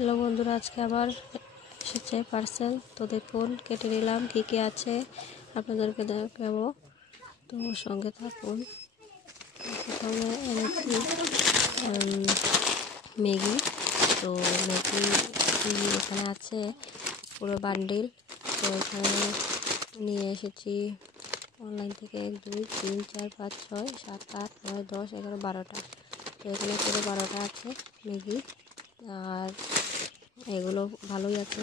Hello বন্ধুরা, আজকে আবার এসেছে পার্সেল। তো দেখুন, কেটে নিলাম, কী কী আছে আপনাদেরকে দেখাবো, তো সঙ্গে থাকুন। প্রথমে এনেছি ম্যাগি। তো ম্যাগি এখানে আছে পুরো বান্ডিল। তো এখানে নিয়ে এসেছি অনলাইন থেকে 1 2 3 4 5 6 7 8 9 10 11 12টা। তো এখানে পুরো 12টা আছে ম্যাগি। আর এগুলো ভালোই আছে,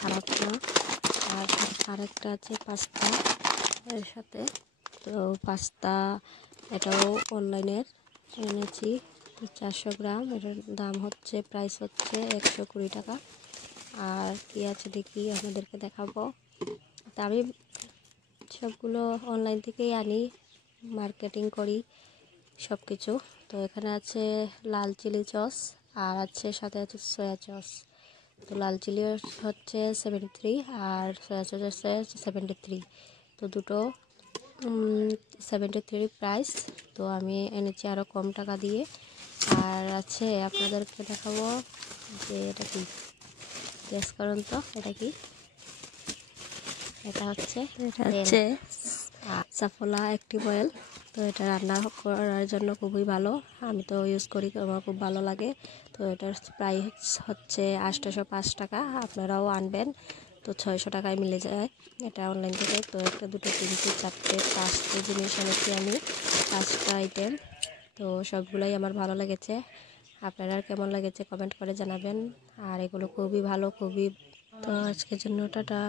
খারাপ না। আর আরেকটা আছে পাস্তা এর সাথে। তো পাস্তা এটাও অনলাইনের এনেছি 400 গ্রাম। এটার দাম হচ্ছে, প্রাইস হচ্ছে 120 টাকা। আর কি আছে দেখি, আপনাদেরকে দেখাবো। তা আমি সবগুলো অনলাইন থেকেই আনি, মার্কেটিং করি সব কিছু। তো এখানে আছে লাল চিলি সস, আর আছে সাথে আছে সয়া সস। তো লাল চিলি হচ্ছে 73 আর সয়া সস হচ্ছে 73। তো দুটো 73 প্রাইস। তো আমি এনেছি আরও কম টাকা দিয়ে। আর আছে, আপনাদেরকে দেখাবো যে এটা কি, গেস করুন তো এটা কি। এটা হচ্ছে সাফোলা অ্যাক্টিভ অয়েল। তো এটা রান্না করার জন্য খুবই ভালো, আমি তো ইউজ করি, আমার খুব ভালো লাগে। তো এটার প্রাইস হচ্ছে 805 টাকা। আপনারাও আনবেন, তো 600 টাকায় মিলে যায় এটা অনলাইন থেকে। তো একটা 2 3 4 5টে জিনিস এনেছি আমি, 5টা আইটেম। তো সবগুলোই আমার ভালো লেগেছে। আপনারা কেমন লেগেছে কমেন্ট করে জানাবেন। আর এগুলো খুবই ভালো, খুবই। তো আজকের জন্য টাটা।